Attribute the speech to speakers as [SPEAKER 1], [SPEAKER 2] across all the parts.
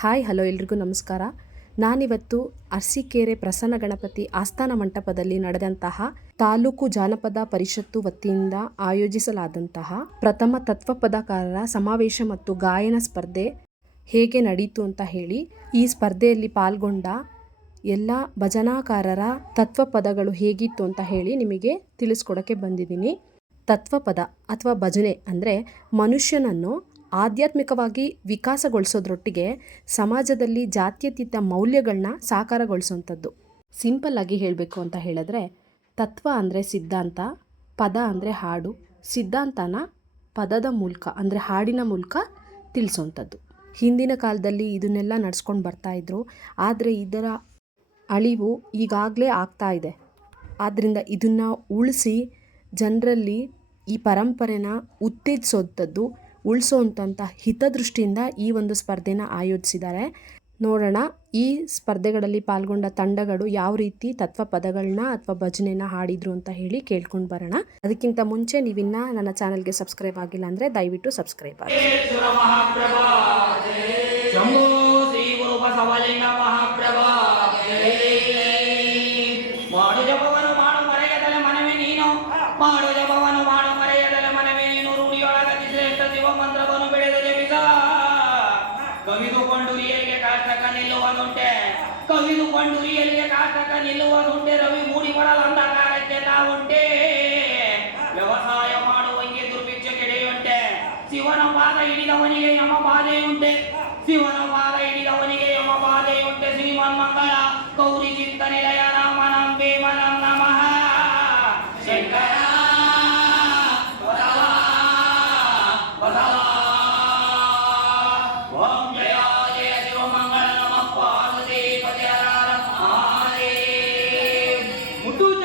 [SPEAKER 1] Hi, hello, ಎಲ್ರಿಗೂ ನಮಸ್ಕಾರ. ನಾನಿವತ್ತು ಅರಸೀಕೆರೆ ಪ್ರಸನ್ನ ಗಣಪತಿ ಆಸ್ಥಾನ ಮಂಟಪದಲ್ಲಿ ನಡೆದಂತಹ ತಾಲೂಕು ಜಾನಪದ ಪರಿಷತ್ತು ವತಿಯಿಂದ ಆಯೋಜಿಸಲಾದಂತಹ ಪ್ರಥಮ ತತ್ವಪದಕಾರರ ಸಮಾವೇಶ ಮತ್ತು ಗಾಯನ ಸ್ಪರ್ಧೆ ಹೇಗೆ ನಡೀತು ಅಂತ ಹೇಳಿ ಈ ಸ್ಪರ್ಧೆಯಲ್ಲಿ ಪಾಲ್ಗೊಂಡ ಎಲ್ಲ ಭಜನಾಕಾರರ ತತ್ವಪದಗಳು ಹೇಗಿತ್ತು ಅಂತ ಹೇಳಿ ನಿಮಗೆ ತಿಳಿಸ್ಕೊಡೋಕ್ಕೆ ಬಂದಿದ್ದೀನಿ. ತತ್ವಪದ ಅಥವಾ ಭಜನೆ ಅಂದರೆ ಮನುಷ್ಯನನ್ನು ಆಧ್ಯಾತ್ಮಿಕವಾಗಿ ವಿಕಾಸಗೊಳಿಸೋದ್ರೊಟ್ಟಿಗೆ ಸಮಾಜದಲ್ಲಿ ಜಾತ್ಯತೀತ ಮೌಲ್ಯಗಳನ್ನ ಸಾಕಾರಗೊಳಿಸುವಂಥದ್ದು ಸಿಂಪಲ್ ಆಗಿ ಹೇಳಬೇಕು ಅಂತ ಹೇಳಿದ್ರೆ, ತತ್ವ ಅಂದರೆ ಸಿದ್ಧಾಂತ, ಪದ ಅಂದರೆ ಹಾಡು. ಸಿದ್ಧಾಂತನ ಪದದ ಮೂಲಕ ಅಂದರೆ ಹಾಡಿನ ಮೂಲಕ ತಿಳಿಸೋವಂಥದ್ದು ಹಿಂದಿನ ಕಾಲದಲ್ಲಿ ಇದನ್ನೆಲ್ಲ ನಡ್ಸ್ಕೊಂಡು ಬರ್ತಾಯಿದ್ರು ಆದರೆ ಇದರ ಅಳಿವು ಈಗಾಗಲೇ ಆಗ್ತಾ ಇದೆ. ಆದ್ದರಿಂದ ಇದನ್ನು ಉಳಿಸಿ, ಜನರಲ್ಲಿ ಈ ಪರಂಪರೆನ ಉತ್ತೇಜಿಸೋಂಥದ್ದು ಉಳಿಸೋವಂಥ ಹಿತದೃಷ್ಟಿಯಿಂದ ಈ ಒಂದು ಸ್ಪರ್ಧೆನ ಆಯೋಜಿಸಿದ್ದಾರೆ. ನೋಡೋಣ ಈ ಸ್ಪರ್ಧೆಗಳಲ್ಲಿ ಪಾಲ್ಗೊಂಡ ತಂಡಗಳು ಯಾವ ರೀತಿ ತತ್ವ ಪದಗಳನ್ನ ಅಥವಾ ಭಜನೆನ ಹಾಡಿದ್ರು ಅಂತ ಹೇಳಿ ಕೇಳ್ಕೊಂಡು ಬರೋಣ. ಅದಕ್ಕಿಂತ ಮುಂಚೆ ನೀವಿನ್ನ ನನ್ನ ಚಾನಲ್ಗೆ ಸಬ್ಸ್ಕ್ರೈಬ್ ಆಗಿಲ್ಲ ಅಂದರೆ ದಯವಿಟ್ಟು ಸಬ್ಸ್ಕ್ರೈಬ್ ಆಗಿ.
[SPEAKER 2] ಕವಿದುಕೊಂಡು ಕಾಟಕ ನಿಲ್ಲುವ ನಿಲ್ಲುವುದುಂಟೆ ರವಿ ಮೂಡಿ ಬರಲು ಅಂಧಕಾರಕ್ಕೆ ತಾವುಂಟೆ. ವ್ಯವಸಾಯ ಮಾಡುವಂಗೆ ದುರ್ಭಿಕ್ಷ ಕೆಡೆಯುಂಟೆ ಶಿವನ ಪಾದ ಹಿಡಿದವನಿಗೆ ಯಮ ಬಾಧೆಯುಂಟೆ. ಶಿವನ ಪಾದ ಹಿಡಿದವನಿಗೆ ಯಮ ಬಾಧೆಯುಂಟೆ. ಶ್ರೀಮನ್ ಮಂಗಳ ಗೌರಿ ಚಿತ್ತ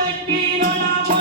[SPEAKER 2] Good be on our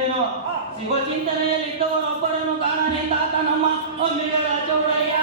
[SPEAKER 2] ಕಂಡೆನು ಇದ್ದವರೊಬ್ಬರನ್ನು ಕಾಣನೆ ತಾತ ನಮ್ಮ ಅಂಬಿಗರ ಚೌಡಯ್ಯ.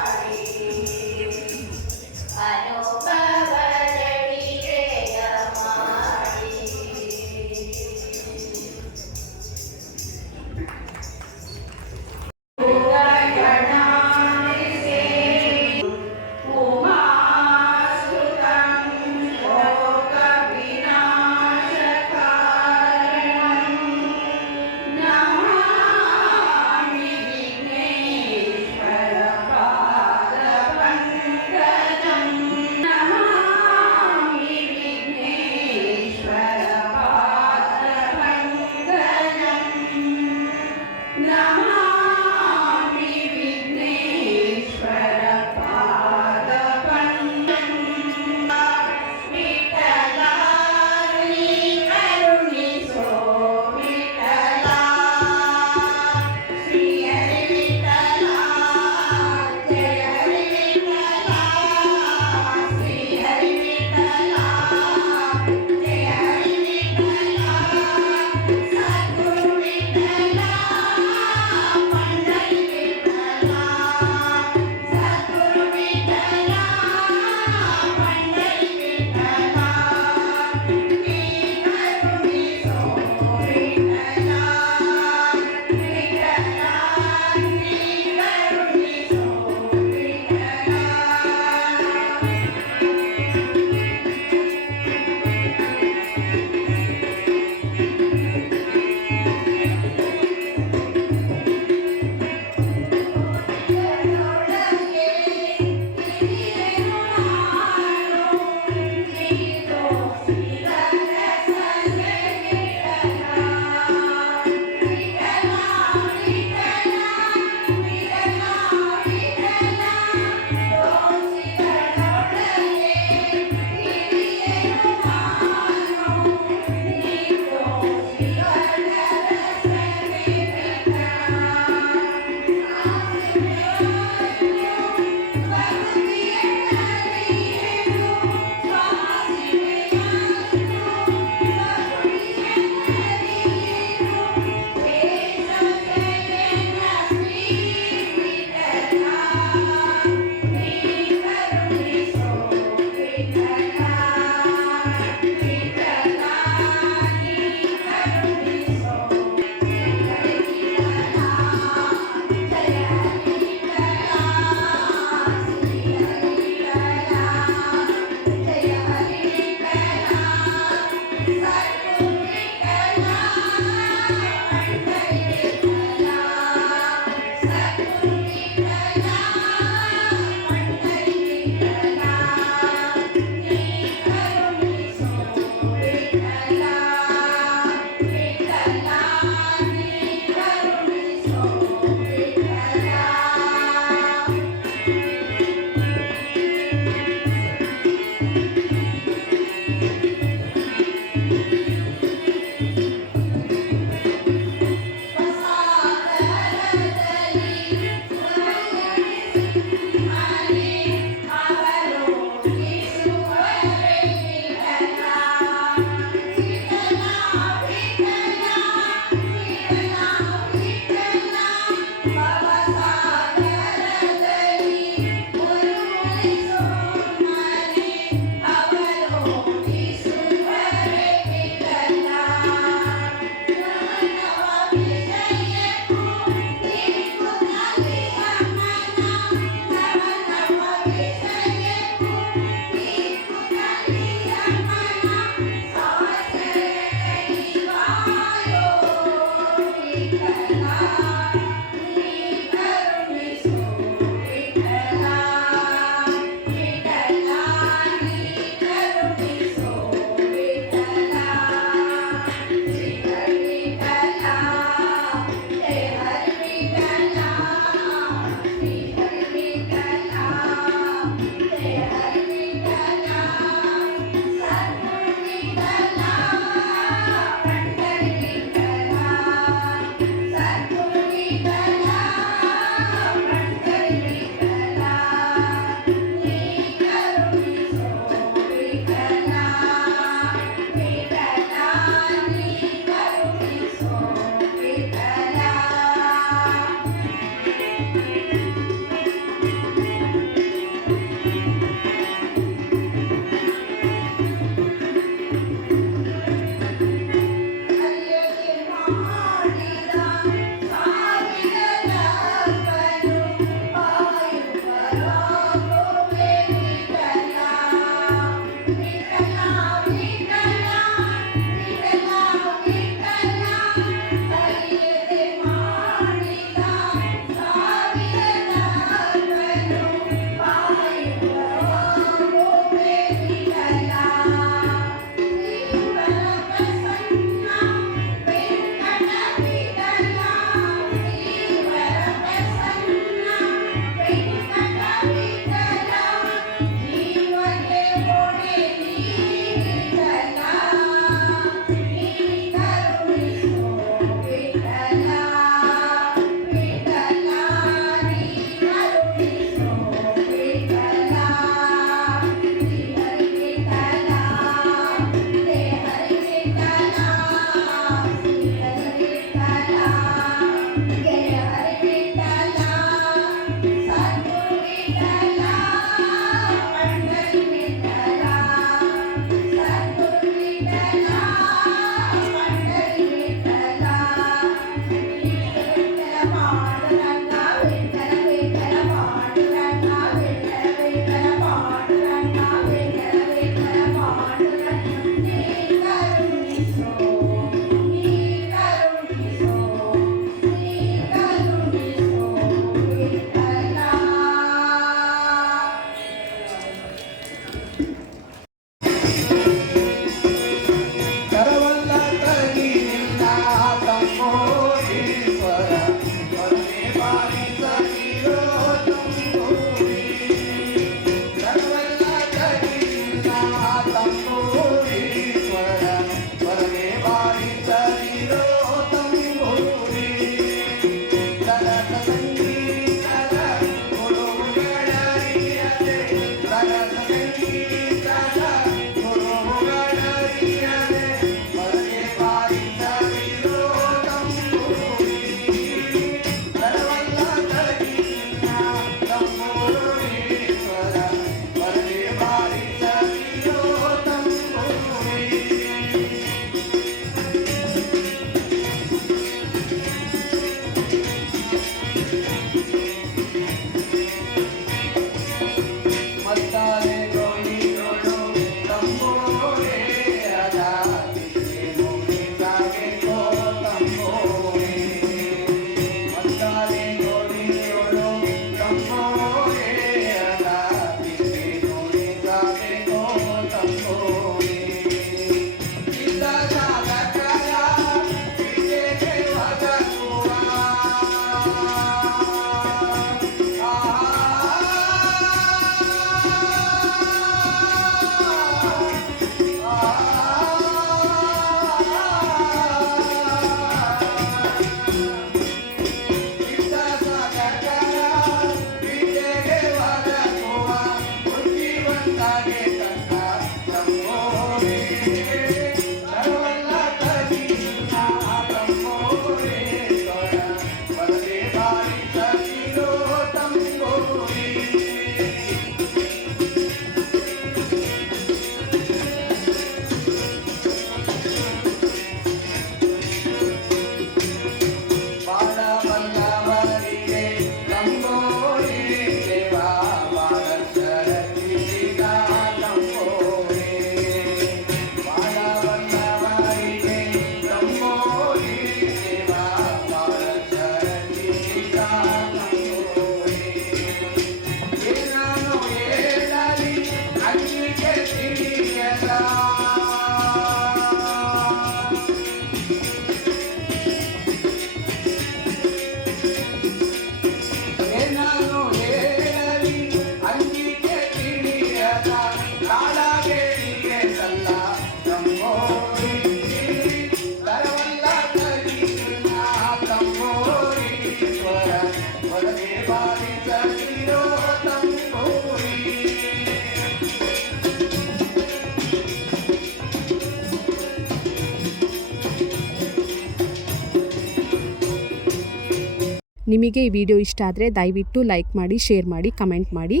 [SPEAKER 1] ನಿಮಗೆ ಈ ವಿಡಿಯೋ ಇಷ್ಟ ಆದರೆ ದಯವಿಟ್ಟು ಲೈಕ್ ಮಾಡಿ, ಶೇರ್ ಮಾಡಿ, ಕಮೆಂಟ್ ಮಾಡಿ.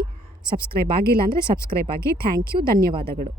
[SPEAKER 1] ಸಬ್ಸ್ಕ್ರೈಬ್ ಆಗಿಲ್ಲ ಅಂದರೆ ಸಬ್ಸ್ಕ್ರೈಬ್ ಆಗಿ. ಥ್ಯಾಂಕ್ ಯು, ಧನ್ಯವಾದಗಳು.